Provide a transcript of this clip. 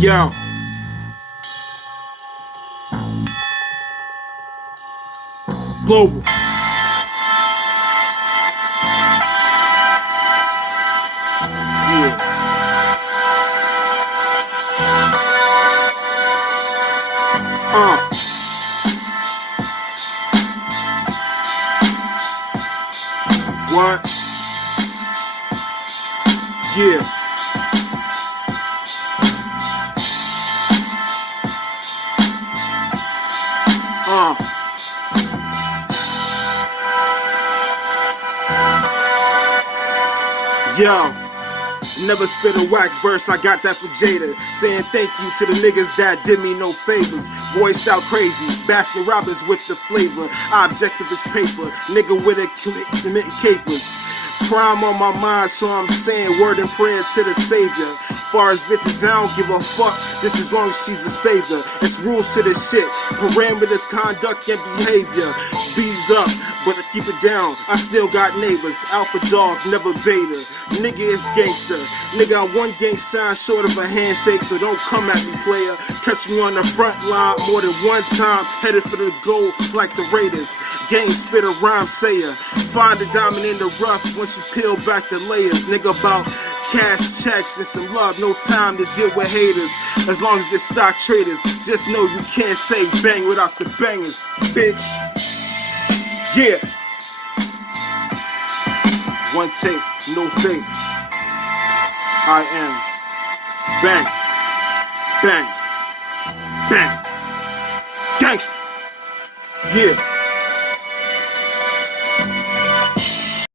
Yo. Global. Yeah. What? Yeah. Yo. Never spit a whack verse, I got that from Jada. Saying thank you to the niggas that did me no favors. Voiced out crazy, Baskin Robbins with the flavor. Objective is paper, nigga with a committing capers. Crime on my mind, so I'm saying word and prayer to the Savior. Far as bitches, I don't give a fuck, just as long as she's a savior. It's rules to this shit, parameters, conduct, and behavior. Bees up, but I keep it down. I still got neighbors. Alpha dog, never beta. Nigga is gangster. Nigga, I one gang sign short of a handshake, so don't come at me, player. Catch me on the front line more than one time, headed for the goal like the Raiders. Game spitter, rhyme sayer. Find a diamond in the rough once you peel back the layers. Nigga about cash checks and some love, no time to deal with haters. As long as they're stock traders, just know you can't say bang without the bangers, bitch. Yeah. One take, no fake. I am bang, bang, bang, gangsta. Yeah.